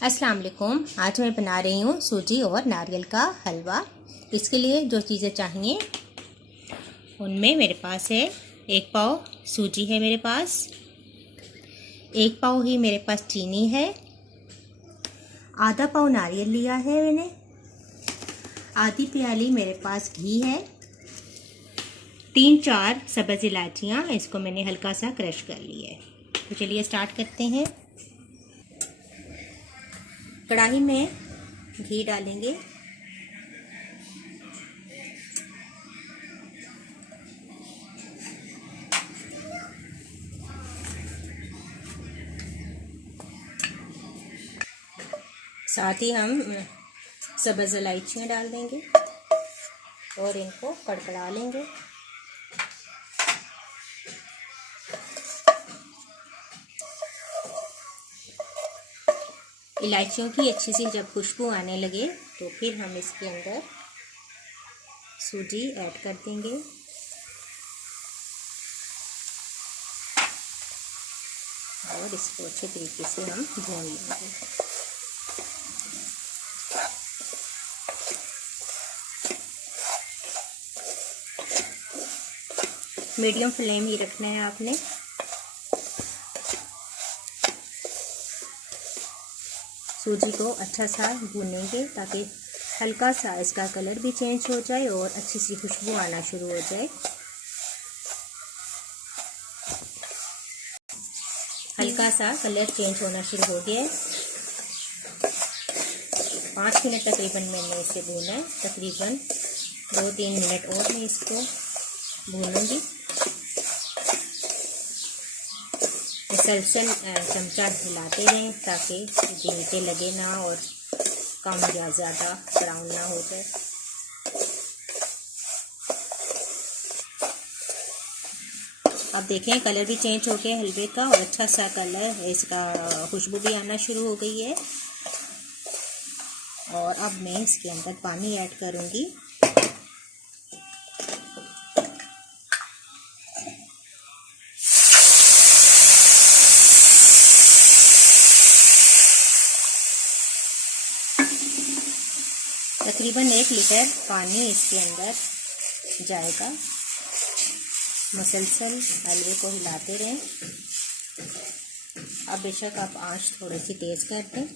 अस्सलाम वालेकुम। आज मैं बना रही हूँ सूजी और नारियल का हलवा। इसके लिए जो चीज़ें चाहिए उनमें मेरे पास है 1 पाव सूजी है, मेरे पास 1 पाव ही मेरे पास चीनी है, आधा पाव नारियल लिया है मैंने, आधी प्याली मेरे पास घी है, 3-4 सब्ज़ इलायचियाँ, इसको मैंने हल्का सा क्रश कर लिया है। तो चलिए स्टार्ट करते हैं। कढ़ाई में घी डालेंगे, साथ ही हम सब्ज़ इलायचियाँ डाल देंगे और इनको कड़कड़ा लेंगे। इलायचियों की अच्छी सी जब खुशबू आने लगे तो फिर हम इसके अंदर सूजी ऐड कर देंगे और इसको अच्छे तरीके से हम भून लेंगे। मीडियम फ्लेम ही रखना है आपने। सूजी को अच्छा सा भूनेंगे ताकि हल्का सा इसका कलर भी चेंज हो जाए और अच्छी सी खुशबू आना शुरू हो जाए। हल्का सा कलर चेंज होना शुरू हो गया है। 5 मिनट तकरीबन मैंने इसे भूना है। तकरीबन 2-3 मिनट और मैं इसको भूनूंगी। मुसलसल चमचा हिलाते रहें ताकि नीचे लगे ना और कम या ज़्यादा ब्राउन ना हो जाए। अब देखें कलर भी चेंज हो गया हलवे का और अच्छा सा कलर, इसका खुशबू भी आना शुरू हो गई है। और अब मैं इसके अंदर पानी ऐड करूँगी। तकरीबन 1 लीटर पानी इसके अंदर जाएगा। मुसलसल हलवे को हिलाते रहें। अब बेशक आप आंच थोड़ी सी तेज़ कर दें।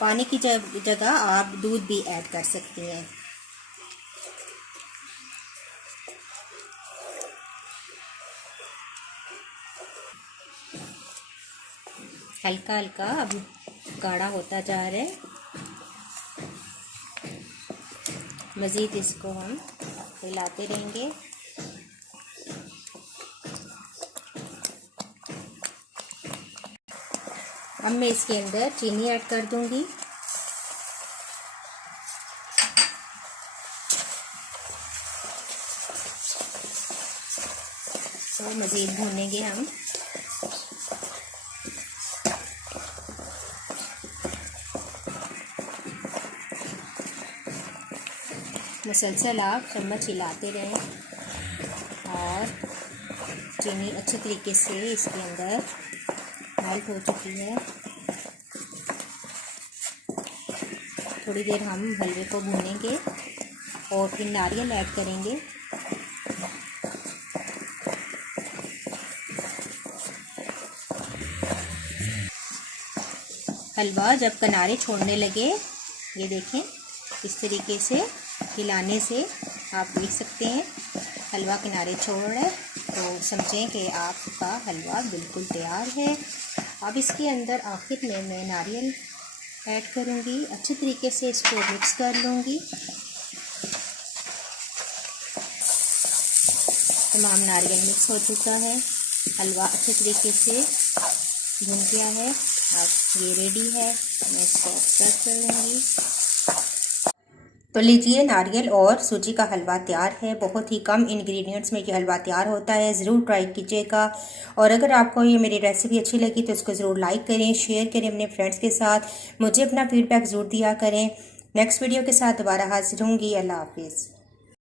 पानी की जगह आप दूध भी ऐड कर सकती हैं। हल्का हल्का अब गाढ़ा होता जा रहा है। मज़ीद इसको हम हिलाते रहेंगे। अब मैं इसके अंदर चीनी ऐड कर दूंगी। तो मज़ीद भूनेंगे हम। मुसलसल आप चम्मच हिलाते रहें और चीनी अच्छे तरीके से इसके अंदर मेल्ट हो चुकी है। थोड़ी देर हम हलवे को भूनेंगे और फिर नारियल ऐड करेंगे। हलवा जब किनारे छोड़ने लगे, ये देखें इस तरीके से हिलाने से आप देख सकते हैं हलवा किनारे छोड़ रहा है, तो समझें कि आपका हलवा बिल्कुल तैयार है। अब इसके अंदर आखिर में मैं नारियल ऐड करूँगी। अच्छे तरीके से इसको मिक्स कर लूँगी। तमाम नारियल मिक्स हो चुका है। हलवा अच्छे तरीके से भुन गया है। अब ये रेडी है, मैं इसको सर्व कर लूँगी। तो लीजिए, नारियल और सूजी का हलवा तैयार है। बहुत ही कम इंग्रेडिएंट्स में ये हलवा तैयार होता है। ज़रूर ट्राई कीजिएगा। और अगर आपको ये मेरी रेसिपी अच्छी लगी तो इसको ज़रूर लाइक करें, शेयर करें अपने फ्रेंड्स के साथ। मुझे अपना फीडबैक ज़रूर दिया करें। नेक्स्ट वीडियो के साथ दोबारा हाजिर होंगी। अल्लाह हाफिज़।